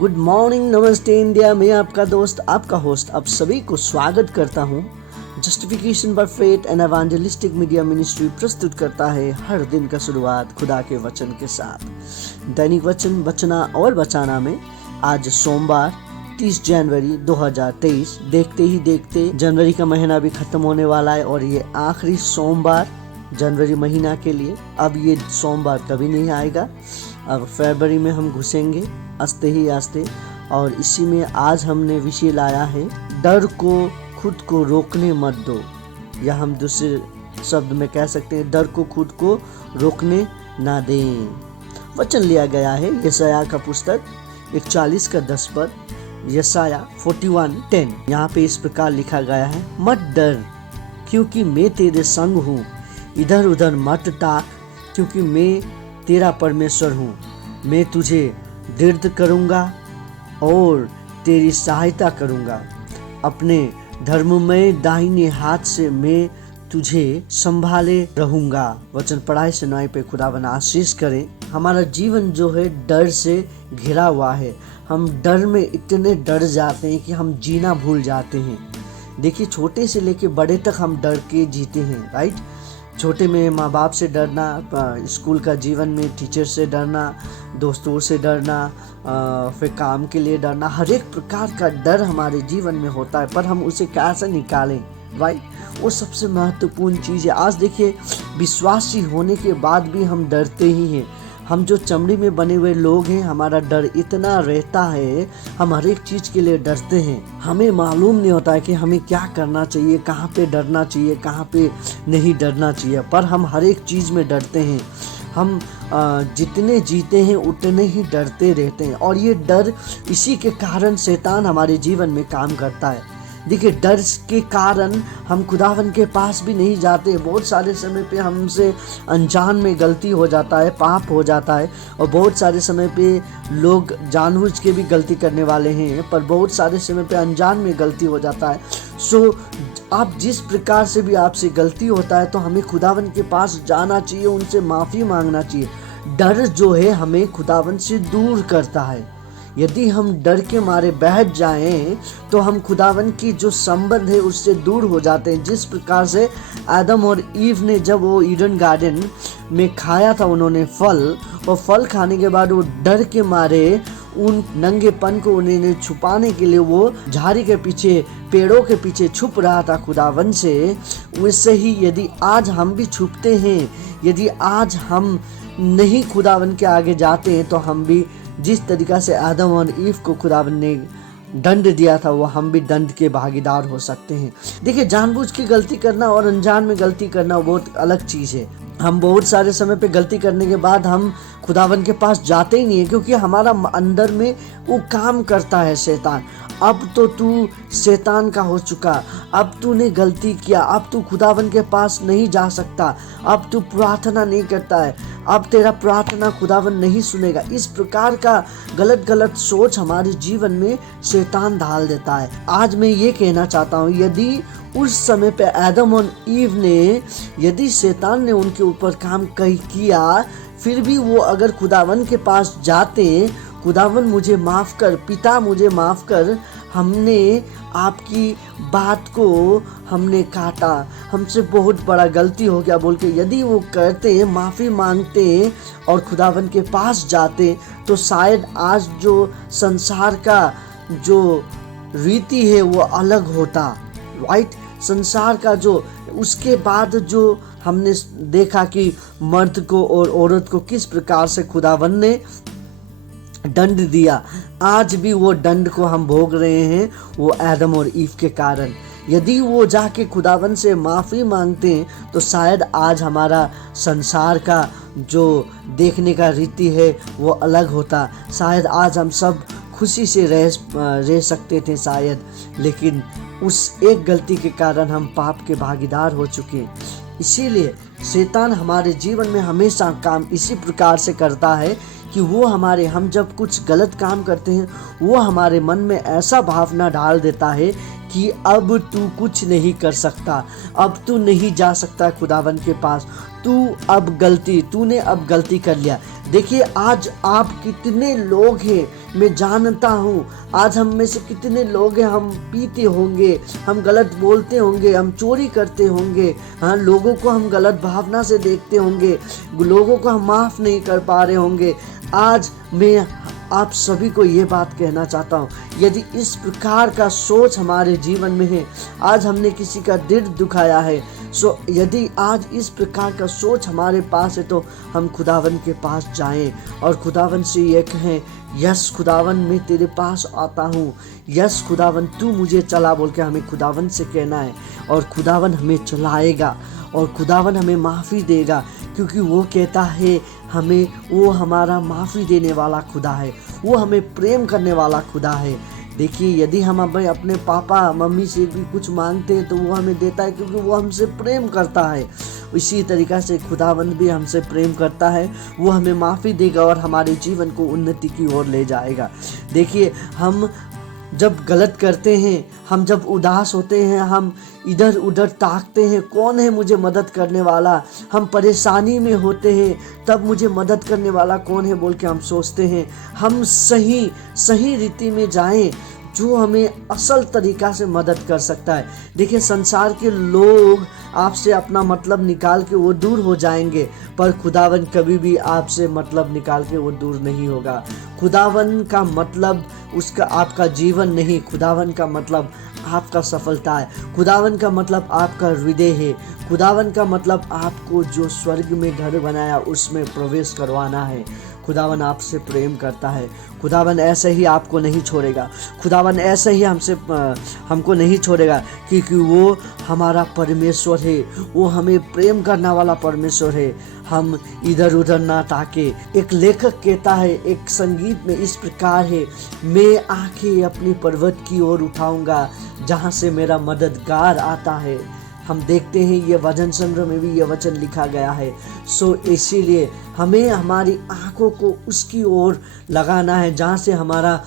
Good morning, नमस्ते India. मैं आपका दोस्त, आपका होस्ट, आप सभी को स्वागत करता हूँ। Justification by faith and evangelistic media ministry प्रस्तुत करता है हर दिन का शुरुआत खुदा के वचन के साथ। दैनिक वचन बचना और बचाना में आज सोमवार 30 जनवरी 2023। देखते ही देखते जनवरी का महीना भी खत्म होने वाला है और ये आखिरी सोमवार जनवरी महीना के लिए। अब ये सोमवार कभी नहीं आएगा। अब फरवरी में हम घुसेंगे आस्ते ही आस्ते। और इसी में आज हमने विषय लाया है, डर को खुद को रोकने मत दो। या हम दूसरे शब्द में कह सकते हैं, डर को खुद को रोकने ना दें। वचन लिया गया है यशायाह का पुस्तक 41 का 10 पर। यशायाह 41:10। यहाँ पे इस प्रकार लिखा गया है, मत डर क्योंकि मैं तेरे संग हूँ, इधर उधर मत ताक क्योंकि मैं तेरा परमेश्वर हूँ। मैं तुझे दृढ़ करूँगा और तेरी सहायता करूँगा। अपने धर्ममय दाहिने हाथ से मैं तुझे संभाले रहूँगा। वचन पढ़ाई सुनाई पे खुदावन आशीष करें। हमारा जीवन जो है डर से घिरा हुआ है। हम डर में इतने डर जाते हैं कि हम जीना भूल जाते हैं। देखिए, छोटे से लेके बड़े तक हम डर के जीते हैं, राइट। छोटे में माँ बाप से डरना, स्कूल का जीवन में टीचर से डरना, दोस्तों से डरना, फिर काम के लिए डरना। हर एक प्रकार का डर हमारे जीवन में होता है, पर हम उसे कैसे निकालें, राइट, वो सबसे महत्वपूर्ण चीज़ है। आज देखिए, विश्वासी होने के बाद भी हम डरते ही हैं। हम जो चमड़ी में बने हुए लोग हैं, हमारा डर इतना रहता है, हम हर एक चीज़ के लिए डरते हैं। हमें मालूम नहीं होता है कि हमें क्या करना चाहिए, कहाँ पे डरना चाहिए, कहाँ पे नहीं डरना चाहिए, पर हम हर एक चीज़ में डरते हैं। हम जितने जीते हैं उतने ही डरते रहते हैं और ये डर, इसी के कारण शैतान हमारे जीवन में काम करता है। देखिए, डर के कारण हम खुदावन के पास भी नहीं जाते। बहुत सारे समय पे हमसे अनजान में गलती हो जाता है, पाप हो जाता है। और बहुत सारे समय पे लोग जानबूझ के भी गलती करने वाले हैं, पर बहुत सारे समय पे अनजान में गलती हो जाता है। सो आप जिस प्रकार से भी आपसे गलती होता है तो हमें खुदावन के पास जाना चाहिए, उनसे माफ़ी मांगना चाहिए। डर जो है हमें खुदावन से दूर करता है। यदि हम डर के मारे बैठ जाएं तो हम खुदावन की जो संबंध है उससे दूर हो जाते हैं। जिस प्रकार से आदम और ईव ने जब वो ईडन गार्डन में खाया था उन्होंने फल, और फल खाने के बाद वो डर के मारे उन नंगेपन को उन्हें छुपाने के लिए वो झाड़ी के पीछे, पेड़ों के पीछे छुप रहा था खुदावन से। वैसे ही यदि आज हम भी छुपते हैं, यदि आज हम नहीं खुदावन के आगे जाते हैं, तो हम भी जिस तरीका से आदम और ईव को खुदावन ने दंड दिया था, वो हम भी दंड के भागीदार हो सकते हैं। देखिए, जानबूझ के गलती करना और अनजान में गलती करना बहुत अलग चीज़ है। हम बहुत सारे समय पे गलती करने के बाद हम खुदावन के पास जाते ही नहीं है, क्योंकि हमारा अंदर में वो काम करता है शैतान। अब तो तू शैतान का हो चुका, अब तूने गलती किया, अब तू खुदावन के पास नहीं जा सकता, अब तू प्रार्थना नहीं करता है, अब तेरा प्रार्थना खुदावन नहीं सुनेगा। इस प्रकार का गलत सोच हमारे जीवन में शैतान डाल देता है। आज मैं ये कहना चाहता हूँ, यदि उस समय पे आदम और ईव ने, यदि शैतान ने उनके ऊपर काम किया, फिर भी वो अगर खुदावन के पास जाते, खुदावन मुझे माफ़ कर, पिता मुझे माफ़ कर, हमने आपकी बात को हमने काटा, हमसे बहुत बड़ा गलती हो गया बोल के यदि वो करते, माफ़ी मांगते और खुदावन के पास जाते, तो शायद आज जो संसार का जो रीति है वो अलग होता, राइट। संसार का जो उसके बाद जो हमने देखा कि मर्द को और औरत को किस प्रकार से खुदावन ने दंड दिया, आज भी वो दंड को हम भोग रहे हैं, वो आदम और ईव के कारण। यदि वो जाके खुदावन से माफ़ी मांगते हैं तो शायद आज हमारा संसार का जो देखने का रीति है वो अलग होता। शायद आज हम सब खुशी से रह सकते थे शायद, लेकिन उस एक गलती के कारण हम पाप के भागीदार हो चुके। इसीलिए शैतान हमारे जीवन में हमेशा काम इसी प्रकार से करता है कि वो हम जब कुछ गलत काम करते हैं, वो हमारे मन में ऐसा भावना डाल देता है कि अब तू कुछ नहीं कर सकता, अब तू नहीं जा सकता खुदावन के पास, तूने अब गलती कर लिया। देखिए आज आप कितने लोग हैं, मैं जानता हूँ आज हम में से कितने लोग हैं, हम पीते होंगे, हम गलत बोलते होंगे, हम चोरी करते होंगे, हाँ लोगों को हम गलत भावना से देखते होंगे, लोगों को हम माफ़ नहीं कर पा रहे होंगे। आज मैं आप सभी को ये बात कहना चाहता हूँ, यदि इस प्रकार का सोच हमारे जीवन में है, आज हमने किसी का दिल दुखाया है, सो यदि आज इस प्रकार का सोच हमारे पास है तो हम खुदावन के पास जाएं और खुदावन से ये कहें, यस खुदावन मैं तेरे पास आता हूँ, यस खुदावन तू मुझे चला, बोल के हमें खुदावन से कहना है। और खुदावन हमें चलाएगा और खुदावन हमें माफ़ी देगा, क्योंकि वो कहता है हमें, वो हमारा माफ़ी देने वाला खुदा है, वो हमें प्रेम करने वाला खुदा है। देखिए यदि हम अपने पापा मम्मी से भी कुछ मांगते हैं तो वो हमें देता है, क्योंकि वो हमसे प्रेम करता है। इसी तरीक़ा से खुदावंद भी हमसे प्रेम करता है, वो हमें माफ़ी देगा और हमारे जीवन को उन्नति की ओर ले जाएगा। देखिए हम जब गलत करते हैं, हम जब उदास होते हैं, हम इधर उधर ताकते हैं, कौन है मुझे मदद करने वाला, हम परेशानी में होते हैं तब मुझे मदद करने वाला कौन है बोल के हम सोचते हैं। हम सही रीति में जाएं जो हमें असल तरीक़ा से मदद कर सकता है। देखिए संसार के लोग आपसे अपना मतलब निकाल के वो दूर हो जाएंगे, पर खुदावन कभी भी आपसे मतलब निकाल के वो दूर नहीं होगा। खुदावन का मतलब उसका आपका जीवन नहीं, खुदावन का मतलब आपका सफलता है, खुदावन का मतलब आपका हृदय है, खुदावन का मतलब आपको जो स्वर्ग में घर बनाया उसमें प्रवेश करवाना है। खुदावन आपसे प्रेम करता है, खुदावन ऐसे ही आपको नहीं छोड़ेगा, खुदावन ऐसे ही हमको नहीं छोड़ेगा, क्योंकि वो हमारा परमेश्वर है, वो हमें प्रेम करने वाला परमेश्वर है। हम इधर उधर ना ताके। एक लेखक कहता है, एक संगीत में इस प्रकार है, मैं आंखें अपनी पर्वत की ओर उठाऊंगा जहाँ से मेरा मददगार आता है। हम देखते हैं ये वचन संग्रह में भी ये वचन लिखा गया है। सो इसीलिए हमें हमारी आंखों को उसकी ओर लगाना है जहाँ से हमारा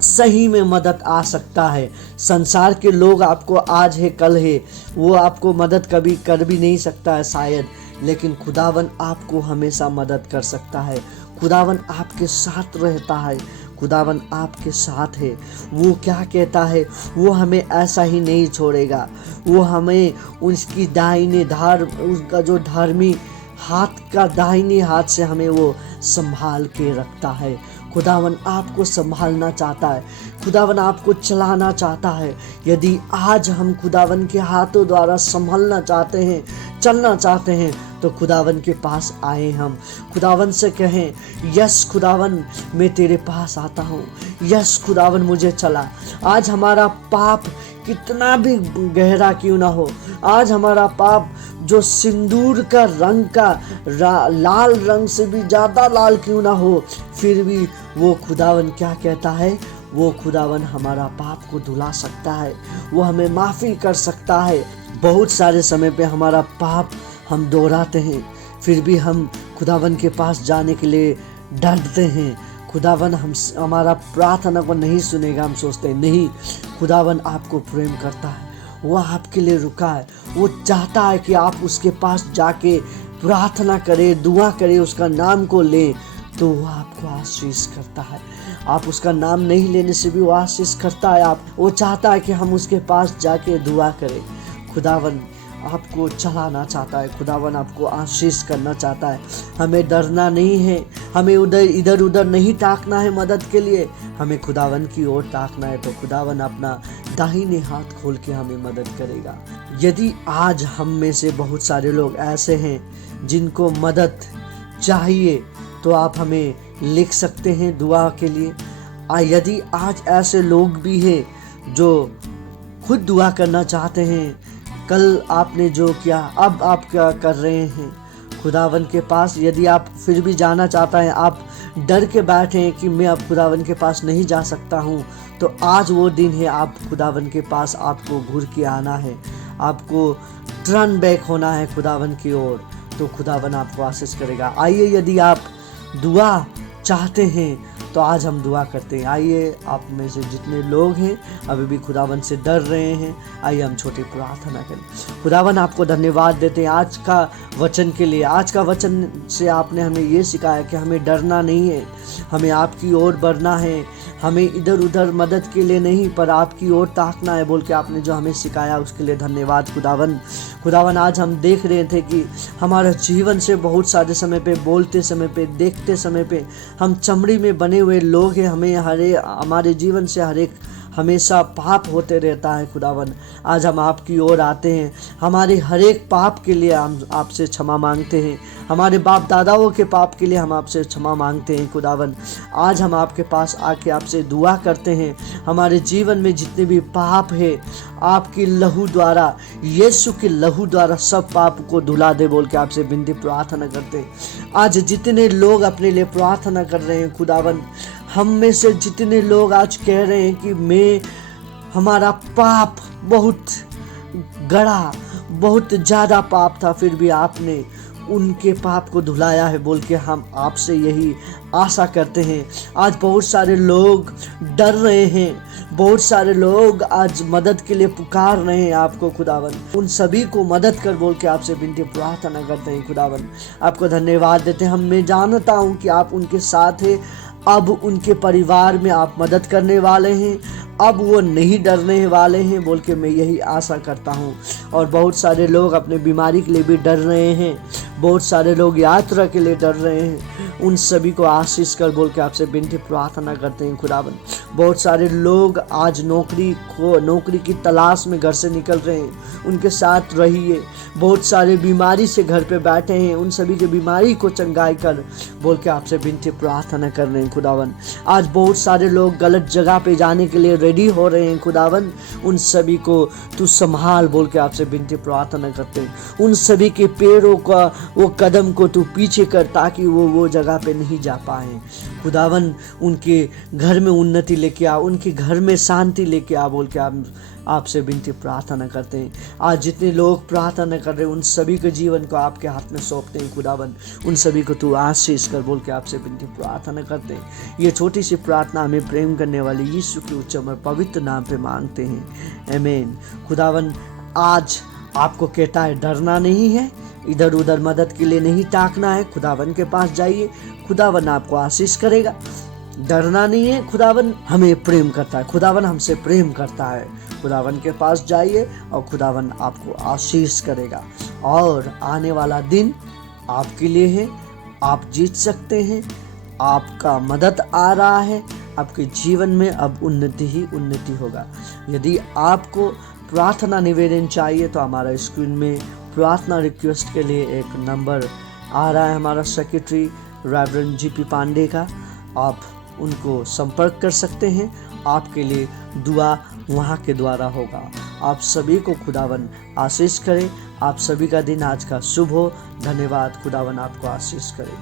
सही में मदद आ सकता है। संसार के लोग आपको आज है कल है, वो आपको मदद कभी कर भी नहीं सकता है शायद, लेकिन खुदावन आपको हमेशा मदद कर सकता है। खुदावन आपके साथ रहता है, खुदावन आपके साथ है। वो क्या कहता है, वो हमें ऐसा ही नहीं छोड़ेगा, वो हमें उसकी दाहिने धार, उसका जो धार्मी हाथ का दाहिने हाथ से हमें वो संभाल के रखता है। खुदावन आपको संभालना चाहता है, खुदावन आपको चलाना चाहता है। यदि आज हम खुदावन के हाथों द्वारा संभलना चाहते हैं, चलना चाहते हैं, तो खुदावन के पास आए। हम खुदावन से कहें, यस खुदावन मैं तेरे पास आता हूँ, यस खुदावन मुझे चला। आज हमारा पाप कितना भी गहरा क्यों ना हो, आज हमारा पाप जो सिंदूर का रंग का लाल रंग से भी ज़्यादा लाल क्यों ना हो, फिर भी वो खुदावन क्या कहता है, वो खुदावन हमारा पाप को धुला सकता है, वो हमें माफ़ी कर सकता है। बहुत सारे समय पे हमारा पाप हम दोहराते हैं, फिर भी हम खुदावन के पास जाने के लिए डरते हैं। खुदावन हमारा प्रार्थना को नहीं सुनेगा, हम सोचते हैं नहीं, खुदावन आपको प्रेम करता है, वो आपके लिए रुका है, वो चाहता है कि आप उसके पास जाके प्रार्थना करें, दुआ करें, उसका नाम को लें, तो वो आपको आशीष करता है। आप उसका नाम नहीं लेने से भी वो आशीष करता है। वो चाहता है कि हम उसके पास जाके दुआ करें। खुदावन आपको चलाना चाहता है, खुदावन आपको आशीष करना चाहता है। हमें डरना नहीं है, हमें इधर उधर नहीं ताकना है मदद के लिए, हमें खुदावन की ओर ताकना है, तो खुदावन अपना दाहिने हाथ खोल के हमें मदद करेगा। यदि आज हम में से बहुत सारे लोग ऐसे हैं जिनको मदद चाहिए, तो आप हमें लिख सकते हैं दुआ के लिए। यदि आज ऐसे लोग भी हैं जो खुद दुआ करना चाहते हैं, कल आपने जो किया अब आप क्या कर रहे हैं खुदावन के पास, यदि आप फिर भी जाना चाहता है, आप डर के बैठे हैं कि मैं अब खुदावन के पास नहीं जा सकता हूँ, तो आज वो दिन है, आप खुदावन के पास आपको घूर के आना है, आपको टर्न बैक होना है खुदावन की ओर, तो खुदावन आपको आशीष करेगा। आइए, यदि आप दुआ चाहते हैं तो आज हम दुआ करते हैं। आइए, आप में से जितने लोग हैं अभी भी खुदावन से डर रहे हैं, आइए हम छोटी प्रार्थना करें। खुदावन, आपको धन्यवाद देते हैं आज का वचन के लिए। आज का वचन से आपने हमें ये सिखाया कि हमें डरना नहीं है, हमें आपकी ओर बढ़ना है, हमें इधर उधर मदद के लिए नहीं पर आपकी ओर ताकना है बोल के आपने जो हमें सिखाया उसके लिए धन्यवाद खुदावन। आज हम देख रहे थे कि हमारा जीवन से बहुत सारे समय पे, बोलते समय पे, देखते समय पे हम चमड़ी में बने हुए लोग हैं। हमारे जीवन से हमेशा पाप होते रहता है खुदावन। आज हम आपकी ओर आते हैं, हमारे हर एक पाप के लिए हम आपसे क्षमा मांगते हैं, हमारे बाप दादाओं के पाप के लिए हम आपसे क्षमा मांगते हैं खुदावन। आज हम आपके पास आके आपसे दुआ करते हैं, हमारे जीवन में जितने भी पाप है आपकी लहू द्वारा, यीशु के लहू द्वारा सब पाप को धुला दे बोल के आपसे विनती प्रार्थना करते हैं। आज जितने लोग अपने लिए प्रार्थना कर रहे हैं खुदावन, हम में से जितने लोग आज कह रहे हैं कि हमारा पाप बहुत गड़ा, बहुत ज़्यादा पाप था, फिर भी आपने उनके पाप को धुलाया है बोल के हम आपसे यही आशा करते हैं। आज बहुत सारे लोग डर रहे हैं, बहुत सारे लोग आज मदद के लिए पुकार रहे हैं आपको खुदावन। उन सभी को मदद कर बोल के आपसे विनती प्रार्थना करते हैं खुदावन। आपको धन्यवाद देते हैं। मैं जानता हूँ कि आप उनके साथ हैं, अब उनके परिवार में आप मदद करने वाले हैं, अब वो नहीं डरने वाले हैं बोल के मैं यही आशा करता हूँ। और बहुत सारे लोग अपने बीमारी के लिए भी डर रहे हैं, बहुत सारे लोग यात्रा के लिए डर रहे हैं, उन सभी को आशीष कर बोल के आपसे विनती प्रार्थना करते हैं खुदावन। बहुत सारे लोग आज नौकरी की तलाश में घर से निकल रहे हैं, उनके साथ रहिए। बहुत सारे बीमारी से घर पे बैठे हैं, उन सभी की बीमारी को चंगाई कर बोल के आपसे विनती प्रार्थना कर रहे हैं खुदावन। आज बहुत सारे लोग गलत जगह पे जाने के लिए रेडी हो रहे हैं खुदावन, उन सभी को तू संभाल बोल के आपसे विनती प्रार्थना करते हैं। उन सभी के पैरों का वो कदम को तू पीछे कर ताकि वो जगह पे नहीं जा पाए खुदावन। उनके घर में उन्नति लेके आ, उनके घर में शांति लेके आ बोल के आपसे विनती प्रार्थना करते हैं। आज जितने लोग प्रार्थना कर रहे हैं उन सभी के जीवन को आपके हाथ में सौंपते हैं खुदावन। उन सभी को तू आशीष कर बोल के आपसे विनती प्रार्थना करते हैं। ये छोटी सी प्रार्थना हमें प्रेम करने वाले यीशु के उच्चम और पवित्र नाम पे मांगते हैं, आमीन। खुदावन, आज आपको कहता है डरना नहीं है, इधर उधर मदद के लिए नहीं ताकना है, खुदावन के पास जाइए, खुदावन आपको आशीष करेगा। डरना नहीं है, खुदावन हमें प्रेम करता है, खुदावन हमसे प्रेम करता है। खुदावन के पास जाइए और खुदावन आपको आशीष करेगा। और आने वाला दिन आपके लिए है, आप जीत सकते हैं, आपका मदद आ रहा है, आपके जीवन में अब उन्नति ही उन्नति होगा। यदि आपको प्रार्थना निवेदन चाहिए तो हमारा स्क्रीन में प्रार्थना रिक्वेस्ट के लिए एक नंबर आ रहा है, हमारा सेक्रेटरी रेवरेंड जीपी पांडे का, आप उनको संपर्क कर सकते हैं। आपके लिए दुआ वहाँ के द्वारा होगा। आप सभी को खुदावन आशीष करे। आप सभी का दिन आज का शुभ हो। धन्यवाद। खुदावन आपको आशीष करे।